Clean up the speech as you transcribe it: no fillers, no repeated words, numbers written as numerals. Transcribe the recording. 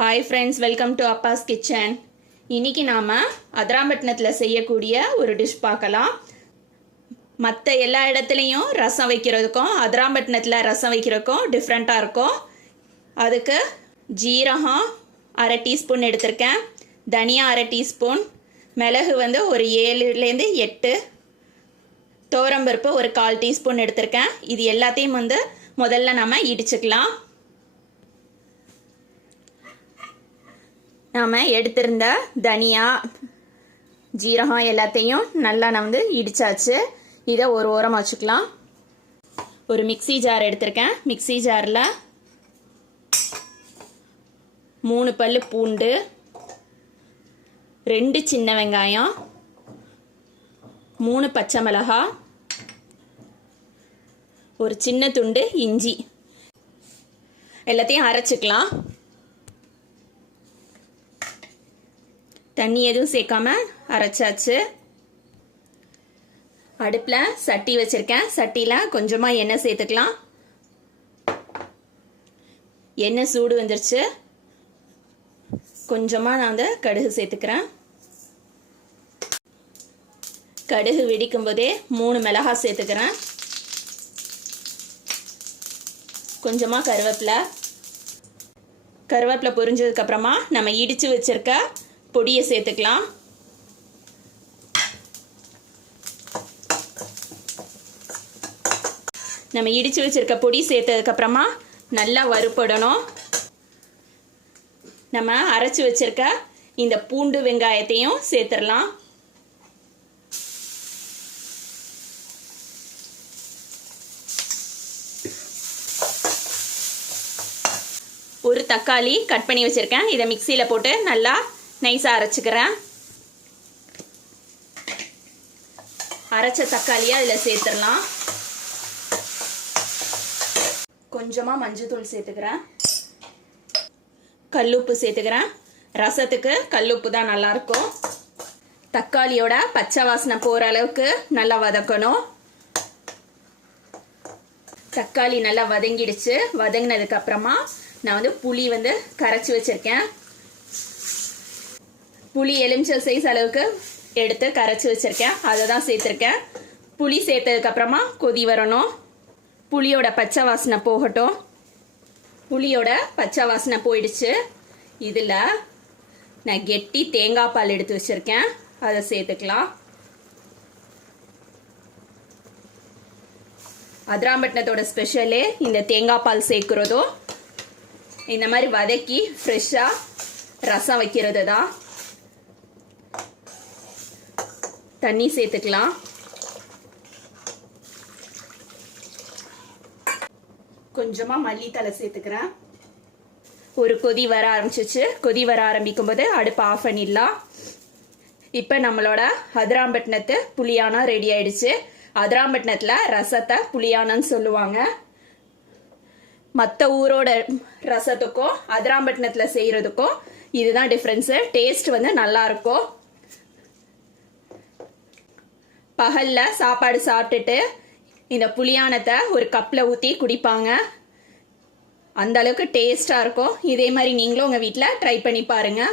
Hi friends, welcome to Abbas kitchen. இன்னைக்கு நாம் அதிராம்பட்டினத்தில் செய்யக்கூடிய ஒரு டிஷ் பார்க்கலாம். மற்ற எல்லா இடத்துலையும் ரசம் வைக்கிறதுக்கும் அதிராம்பட்டினத்தில் ரசம் வைக்கிறதுக்கும் டிஃப்ரெண்ட்டாக இருக்கும். அதுக்கு ஜீரகம் 1/2 டீஸ்பூன் எடுத்திருக்கேன், தனியா 1/2 டீஸ்பூன், மிளகு ஒரு 7லேருந்து 8, துவரம்பருப்பு ஒரு 1/4 டீஸ்பூன் எடுத்திருக்கேன். இது எல்லாத்தையும் முதல்ல நம்ம இடிச்சுக்கலாம். நாம் எடுத்திருந்த தனியா ஜீரகம் எல்லாத்தையும் நல்லா நான் இடிச்சாச்சு. இதை ஒரு ஓரமாக வச்சுக்கலாம். ஒரு மிக்ஸி ஜார் எடுத்திருக்கேன். மிக்ஸி ஜாரில் 3 பல்லு பூண்டு, 2 சின்ன வெங்காயம், 3 பச்சை மிளகாய், ஒரு சின்ன துண்டு இஞ்சி எல்லாத்தையும் அரைச்சிக்கலாம். தண்ணி எதுவும் சேர்க்காம அரைச்சாச்சு. அடுப்பில் சட்டி வச்சுருக்கேன். சட்டியில் கொஞ்சமாக எண்ணெய் சேர்த்துக்கலாம். எண்ணெய் சூடு வந்துருச்சு. கொஞ்சமாக நான் கடுகு சேர்த்துக்கிறேன். கடுகு வெடிக்கும் போதே 3 மிளகாய் சேர்த்துக்கிறேன். கொஞ்சமாக கருவேப்பிலை பொரிஞ்சதுக்கப்புறமா நம்ம இடித்து வச்சுருக்க பொடியை சேர்த்துக்கலாம். நம்ம இடித்து வச்சிருக்க பொடி சேர்த்ததுக்கப்புறமா நல்லா வறுபடணும். நம்ம அரைச்சி வச்சிருக்க இந்த பூண்டு வெங்காயத்தையும் சேர்த்துடலாம். ஒரு தக்காளி கட் பண்ணி வச்சிருக்கேன். இதை மிக்சியில் போட்டு நல்லா நைஸாக அரைச்சிக்கிறேன். அரைச்ச தக்காளியை அதில் சேர்த்துடலாம். கொஞ்சமாக மஞ்சள்தூள் சேர்த்துக்கிறேன். கல்லுப்பு சேர்த்துக்கிறேன். ரசத்துக்கு கல்லுப்பு தான் நல்லாயிருக்கும். தக்காளியோட பச்சை வாசனை போகிற அளவுக்கு நல்லா வதக்கணும். தக்காளி நல்லா வதங்கிடுச்சு. வதங்கினதுக்கப்புறமா நான் புளி கரைச்சி வச்சுருக்கேன். புளி எலுமிச்சை சைஸ் அளவுக்கு எடுத்து கரைச்சி வச்சுருக்கேன். அதை தான் சேர்த்துருக்கேன். புளி சேர்த்ததுக்கப்புறமா கொதி வரணும். புளியோட பச்சை வாசனை போகட்டும். புளியோட பச்சை வாசனை போயிடுச்சு. இதில் நான் கெட்டி தேங்காய் பால் எடுத்து வச்சுருக்கேன். அதை சேர்த்துக்கலாம். அதிராம்பட்டினத்தோட ஸ்பெஷலே இந்த தேங்காய் பால் சேர்க்குறதோ இந்த மாதிரி வதக்கி ஃப்ரெஷ்ஷாக ரசம் வைக்கிறது தான். தண்ணி சேர்த்துக்கலாம். கொஞ்சமாக மல்லித்தலை சேர்த்துக்கிறேன். ஒரு கொதி வர ஆரம்பிச்சிச்சு. கொதி வர ஆரம்பிக்கும் போது அடுப்பு ஆஃப் பண்ணிடலாம். இப்போ நம்மளோட அதிராம்பட்டினத்து புளியானம் ரெடி ஆயிடுச்சு. அதிராம்பட்டினத்தில் ரசத்தை புளியானன்னு சொல்லுவாங்க. மற்ற ஊரோட ரசத்துக்கும் அதிராம்பட்டினத்தில் செய்கிறதுக்கும் இதுதான் டிஃப்ரென்ஸு. டேஸ்ட் நல்லா இருக்கும். பகலில் சாப்பாடு சாப்பிட்டுட்டு இந்த புளியானத்தை ஒரு கப்பில் ஊற்றி குடிப்பாங்க. அந்த அளவுக்கு டேஸ்டாக இருக்கும். இதே மாதிரி நீங்களும் உங்கள் வீட்டில் ட்ரை பண்ணி பாருங்கள்.